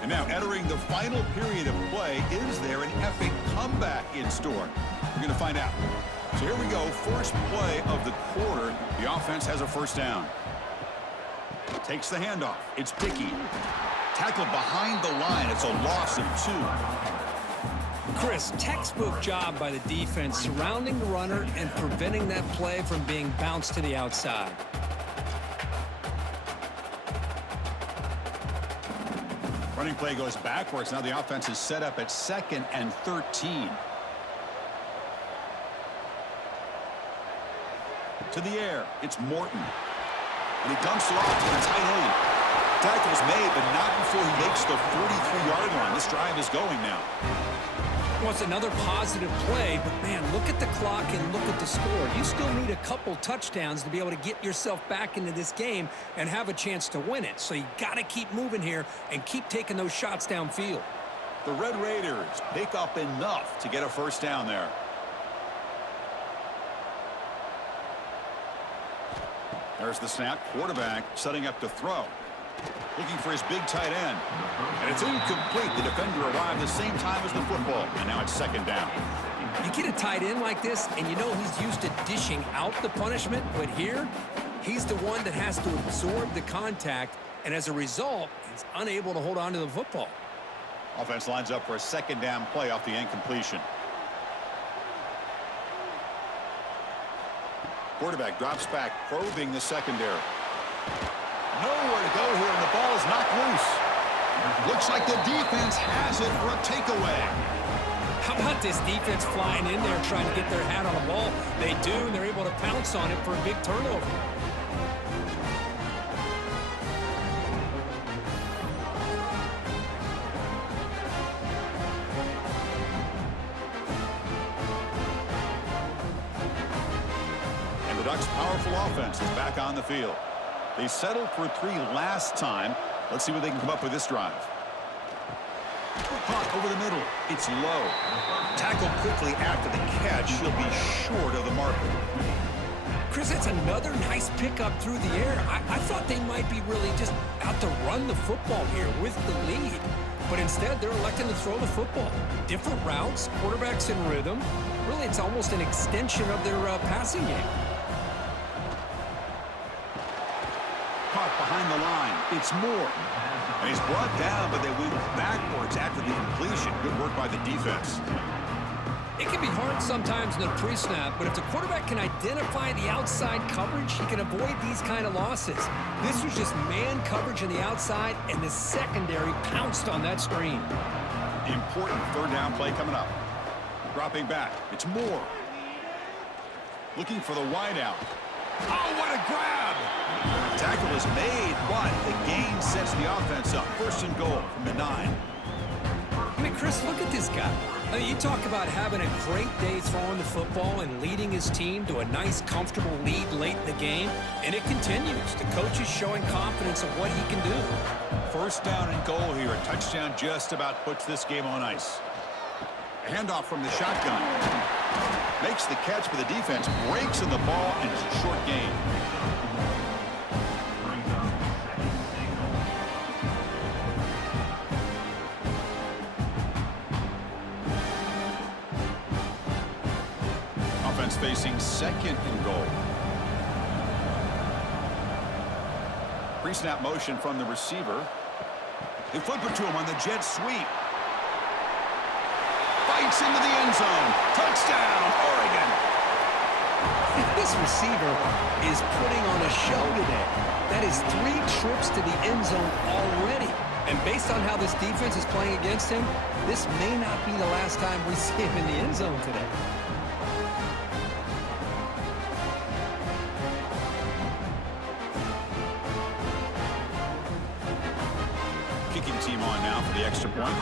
And now, entering the final period of play, is there an epic comeback in store? We're going to find out. So here we go, first play of the quarter. The offense has a first down. Takes the handoff. It's Dickey. Tackled behind the line. It's a loss of 2. Chris, textbook job by the defense surrounding the runner and preventing that play from being bounced to the outside. Running play goes backwards. Now the offense is set up at 2nd and 13. To the air, it's Morton. And he dumps it off to the tight end. Tackle's made, but not before he makes the 43-yard line. This drive is going now. Well, it's another positive play, but man, look at the clock and look at the score. You still need a couple touchdowns to be able to get yourself back into this game and have a chance to win it. So you got to keep moving here and keep taking those shots downfield. The Red Raiders pick up enough to get a first down there. There's the snap. Quarterback setting up to throw. Looking for his big tight end. And it's incomplete. The defender arrived the same time as the football. And now it's 2nd down. You get a tight end like this, and you know he's used to dishing out the punishment. But here, he's the one that has to absorb the contact. And as a result, he's unable to hold on to the football. Offense lines up for a 2nd down play off the incompletion. Quarterback drops back, probing the secondary. Nowhere to go here, and the ball is knocked loose. Looks like the defense has it for a takeaway. How about this defense flying in there trying to get their hat on the ball? They do, and they're able to pounce on it for a big turnover. And the Ducks' powerful offense is back on the field. They settled for 3 last time. Let's see what they can come up with this drive. Caught over the middle. It's low. Tackled quickly after the catch. He'll be short of the marker. Chris, that's another nice pickup through the air. I thought they might be really just out to run the football here with the lead. But instead, they're electing to throw the football. Different routes, quarterbacks in rhythm. Really, it's almost an extension of their passing game. Caught behind the line. It's Moore. And he's brought down, but they move backwards after the completion. Good work by the defense. It can be hard sometimes in the pre-snap, but if the quarterback can identify the outside coverage, he can avoid these kind of losses. This was just man coverage on the outside, and the secondary pounced on that screen. The important 3rd down play coming up. Dropping back. It's Moore. Looking for the wideout. Oh, what a grab! Tackle is made, but the gain sets the offense up. 1st and goal from the 9. I mean, Chris, look at this guy. I mean, you talk about having a great day throwing the football and leading his team to a nice, comfortable lead late in the game, and it continues. The coach is showing confidence of what he can do. 1st down and goal here. A touchdown just about puts this game on ice. A handoff from the shotgun. Makes the catch for the defense. Breaks in the ball, and it's a short gain. Offense facing 2nd and goal. Pre-snap motion from the receiver. They flip it to him on the jet sweep. Fights into the end zone. Touchdown, Oregon. This receiver is putting on a show today. That is 3 trips to the end zone already. And based on how this defense is playing against him, this may not be the last time we see him in the end zone today. Kicking team on now for the extra point.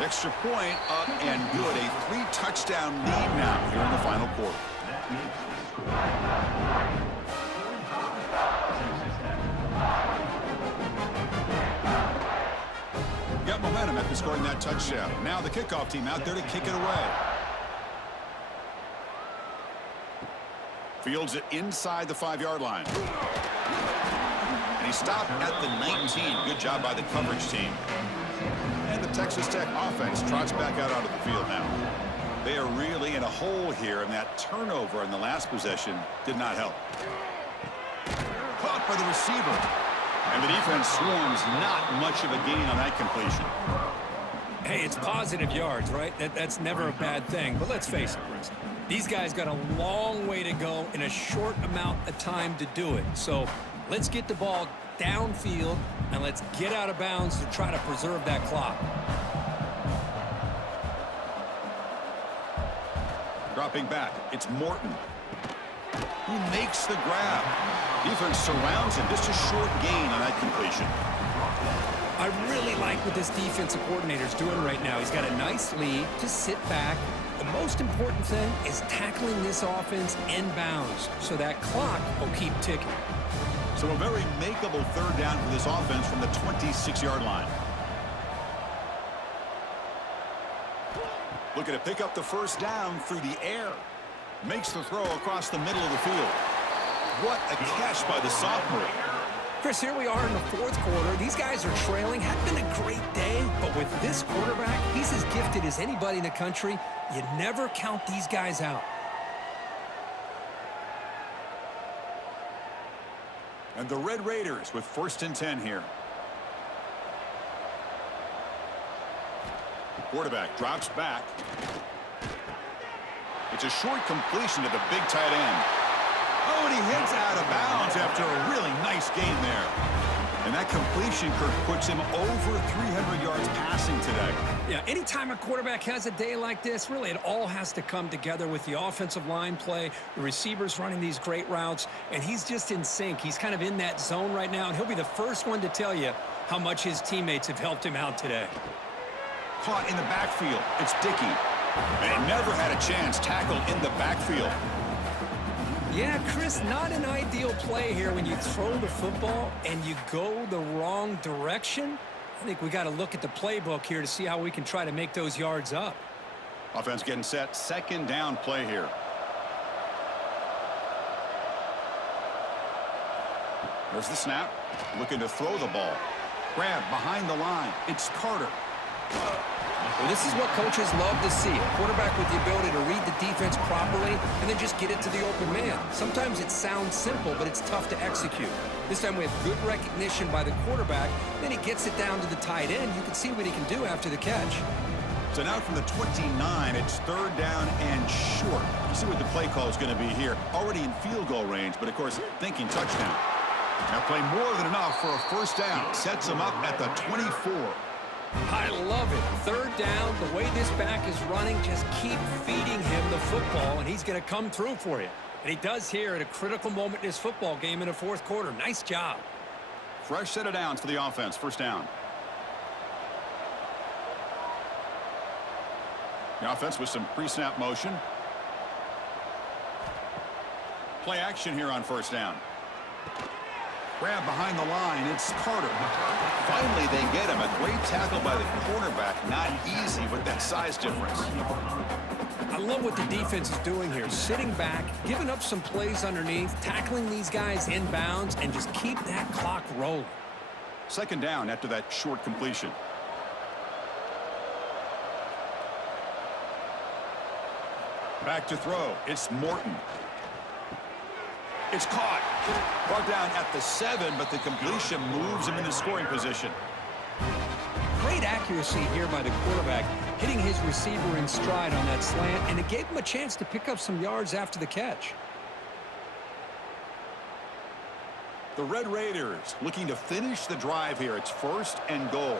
Extra point up and good. A 3-touchdown lead now here in the final quarter. Got momentum after scoring that touchdown. Now the kickoff team out there to kick it away. Fields it inside the 5-yard line. And he stopped at the 19. Good job by the coverage team. And the Texas Tech offense trots back out onto the field now. They are really in a hole here, and that turnover in the last possession did not help. Caught by the receiver. And the defense swarms not much of a gain on that completion. Hey, it's positive yards, right? That's never a bad thing. But let's face it, Chris. These guys got a long way to go in a short amount of time to do it. So let's get the ball downfield, and let's get out of bounds to try to preserve that clock. Dropping back, it's Morton, who makes the grab. Defense surrounds him. Just a short gain on that completion. I really like what this defensive coordinator's doing right now. He's got a nice lead to sit back. The most important thing is tackling this offense in bounds so that clock will keep ticking. So a very makeable third down for this offense from the 26-yard line. Looking to pick up the first down through the air. Makes the throw across the middle of the field. What a catch by the sophomore. Chris, here we are in the fourth quarter. These guys are trailing. Had been a great day, but with this quarterback, he's as gifted as anybody in the country. You never count these guys out. And the Red Raiders with 1st and 10 here. Quarterback drops back. It's a short completion to the big tight end. Oh, and he heads out of bounds after a really nice game there. And that completion, Kirk, puts him over 300 yards passing today. Yeah, anytime a quarterback has a day like this, really it all has to come together with the offensive line play, the receivers running these great routes, and he's just in sync. He's kind of in that zone right now, and he'll be the first one to tell you how much his teammates have helped him out today. Caught in the backfield. It's Dickey. And never had a chance tackled in the backfield. Yeah, Chris, not an ideal play here when you throw the football and you go the wrong direction. I think we got to look at the playbook here to see how we can try to make those yards up. Offense getting set. 2nd down play here. There's the snap. Looking to throw the ball. Grab behind the line. It's Carter. Well, this is what coaches love to see. A quarterback with the ability to read the defense properly and then just get it to the open man. Sometimes it sounds simple, but it's tough to execute. This time we have good recognition by the quarterback. Then he gets it down to the tight end. You can see what he can do after the catch. So now from the 29, it's 3rd down and short. You see what the play call is going to be here. Already in field goal range, but of course, thinking touchdown. Now play more than enough for a 1st down. Sets him up at the 24. I love it. 3rd down, the way this back is running, just keep feeding him the football, and he's going to come through for you. And he does here at a critical moment in this football game in the 4th quarter. Nice job. Fresh set of downs for the offense. 1st down. The offense with some pre-snap motion. Play action here on 1st down. Grab behind the line. It's Carter. Finally, they get him. A great tackle by the cornerback. Not easy with that size difference. I love what the defense is doing here. Sitting back, giving up some plays underneath, tackling these guys in bounds, and just keep that clock rolling. 2nd down after that short completion. Back to throw. It's Morton. It's caught. Brought down at the 7, but the completion moves him into scoring position. Great accuracy here by the quarterback, hitting his receiver in stride on that slant, and it gave him a chance to pick up some yards after the catch. The Red Raiders looking to finish the drive here. It's 1st and goal.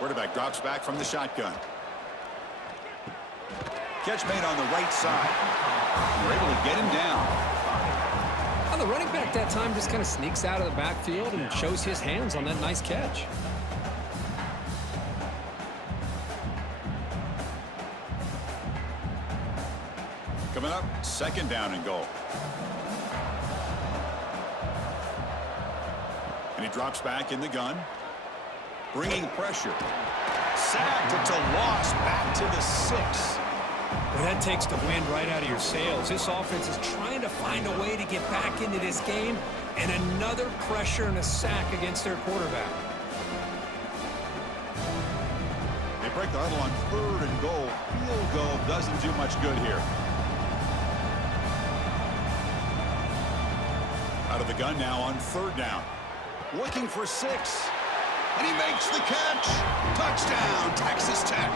Quarterback drops back from the shotgun. Catch made on the right side. We're able to get him down. Well, the running back that time just kind of sneaks out of the backfield and shows his hands on that nice catch. Coming up, 2nd down and goal. And he drops back in the gun. Bringing pressure. Sacked. It's a loss. Back to the 6. Well, that takes the wind right out of your sails. This offense is trying to find a way to get back into this game, and another pressure and a sack against their quarterback. They break the huddle on 3rd and goal. Field goal doesn't do much good here. Out of the gun now on 3rd down. looking for 6. And he makes the catch. Touchdown, Texas Tech.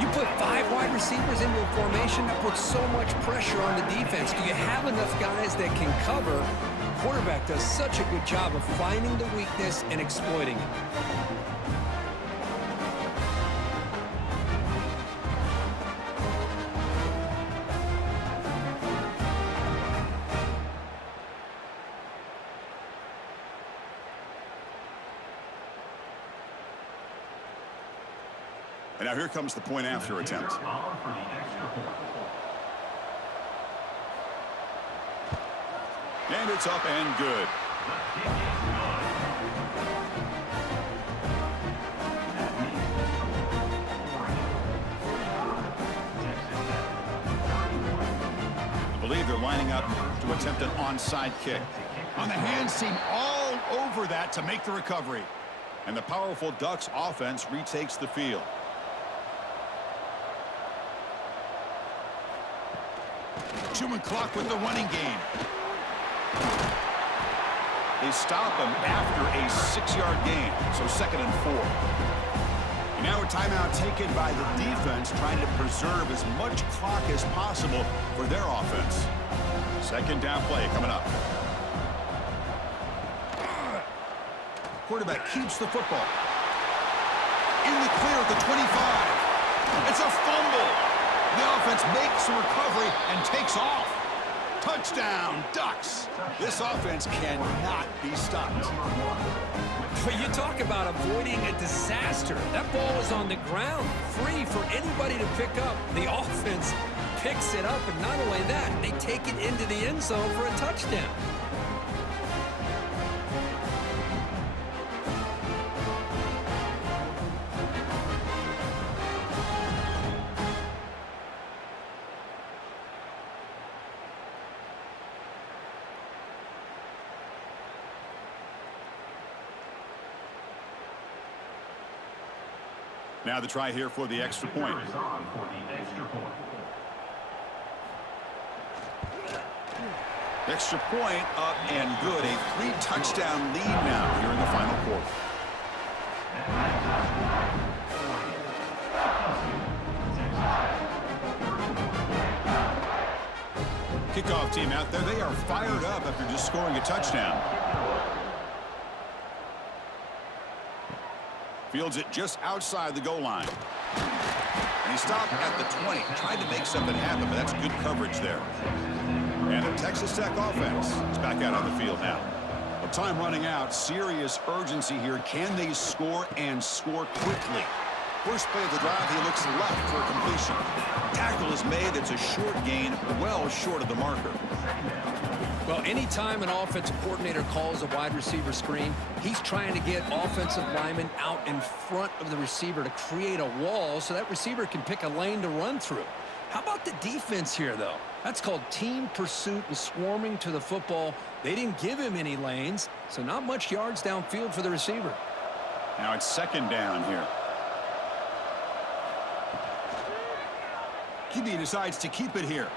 You put 5 wide receivers into a formation, that puts so much pressure on the defense. Do you have enough guys that can cover? Quarterback does such a good job of finding the weakness and exploiting it. And now here comes the point after attempt. And it's up and good. I believe they're lining up to attempt an onside kick. On the hands team all over that to make the recovery. And the powerful Ducks offense retakes the field. Chewing clock with the running game. They stop him after a 6-yard gain, so 2nd and 4. And now a timeout taken by the defense, trying to preserve as much clock as possible for their offense. 2nd down play coming up. Quarterback keeps the football. In the clear at the 25. It's a fumble. The offense makes a recovery and takes off. Touchdown, Ducks. This offense cannot be stopped. But you talk about avoiding a disaster. That ball is on the ground, free for anybody to pick up. The offense picks it up, and not only that, they take it into the end zone for a touchdown. Now the try here for the extra point. Extra point up and good. A 3-touchdown lead now here in the final quarter. Kickoff team out there. They are fired up after just scoring a touchdown. Fields it just outside the goal line. And he stopped at the 20. Tried to make something happen, but that's good coverage there. And the Texas Tech offense is back out on the field now. With time running out, serious urgency here. Can they score and score quickly? First play of the drive, he looks left for a completion. Tackle is made. It's a short gain, well short of the marker. Well, anytime an offensive coordinator calls a wide receiver screen, he's trying to get offensive linemen out in front of the receiver to create a wall so that receiver can pick a lane to run through. How about the defense here, though? That's called team pursuit and swarming to the football. They didn't give him any lanes, so not much yards downfield for the receiver. Now it's 2nd down here. QB decides to keep it here.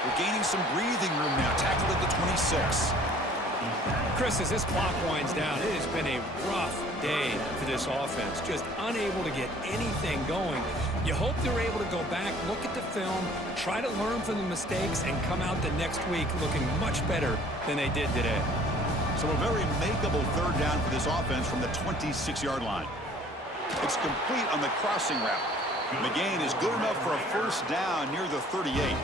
We're gaining some breathing room now. Tackled at the 26. Chris, as this clock winds down, it has been a rough day for this offense. Just unable to get anything going. You hope they're able to go back, look at the film, try to learn from the mistakes, and come out the next week looking much better than they did today. So a very makeable 3rd down for this offense from the 26-yard line. It's complete on the crossing route. And the gain is good enough for a 1st down near the 38.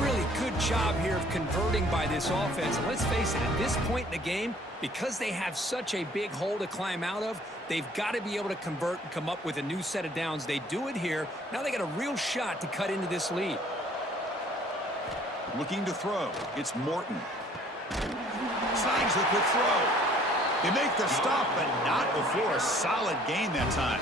Really good job here of converting by this offense. And let's face it, at this point in the game, because they have such a big hole to climb out of, they've got to be able to convert and come up with a new set of downs. They do it here. Now they got a real shot to cut into this lead. Looking to throw. It's Morton. Signs the quick throw. They make the stop, but not before a solid gain that time.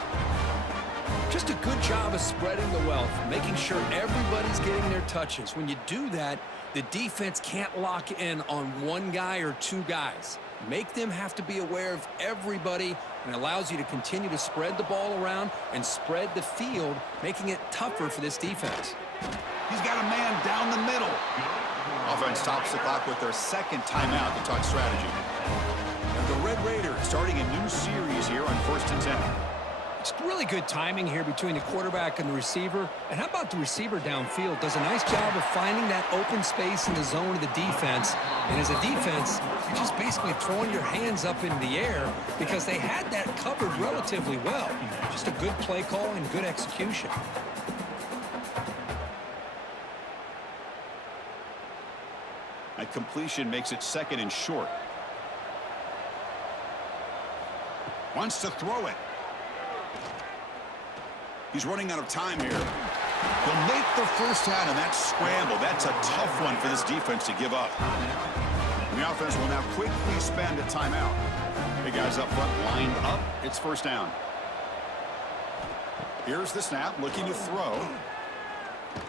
Just a good job of spreading the wealth, making sure everybody's getting their touches. When you do that, the defense can't lock in on one guy or 2 guys. Make them have to be aware of everybody, and allows you to continue to spread the ball around and spread the field, making it tougher for this defense. He's got a man down the middle. Offense stops the clock with their second timeout to talk strategy. And the Red Raiders starting a new series here on 1st and 10. It's really good timing here between the quarterback and the receiver. And how about the receiver downfield? Does a nice job of finding that open space in the zone of the defense. And as a defense, you're just basically throwing your hands up in the air because they had that covered relatively well. Just a good play call and good execution. That completion makes it 2nd and short. Wants to throw it. He's running out of time here. He'll make the first down, and that scramble. That's a tough one for this defense to give up. And the offense will now quickly spend a timeout. Big guys up front lined up. It's 1st down. Here's the snap, looking to throw.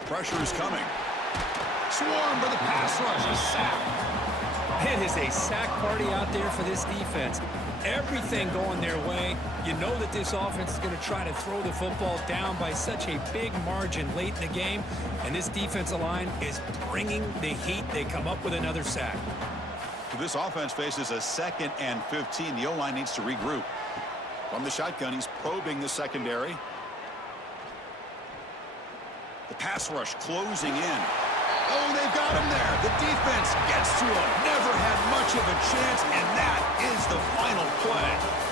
Pressure is coming. Swarmed by the pass rush. A sack. It is a sack party out there for this defense. Everything going their way. You know that this offense is going to try to throw the football down by such a big margin late in the game. And this defensive line is bringing the heat. They come up with another sack. This offense faces a 2nd and 15. The O-line needs to regroup. From the shotgun, he's probing the secondary. The pass rush closing in. Oh, they've got him there. The defense gets to him. Never had much of a chance, and that is the final play.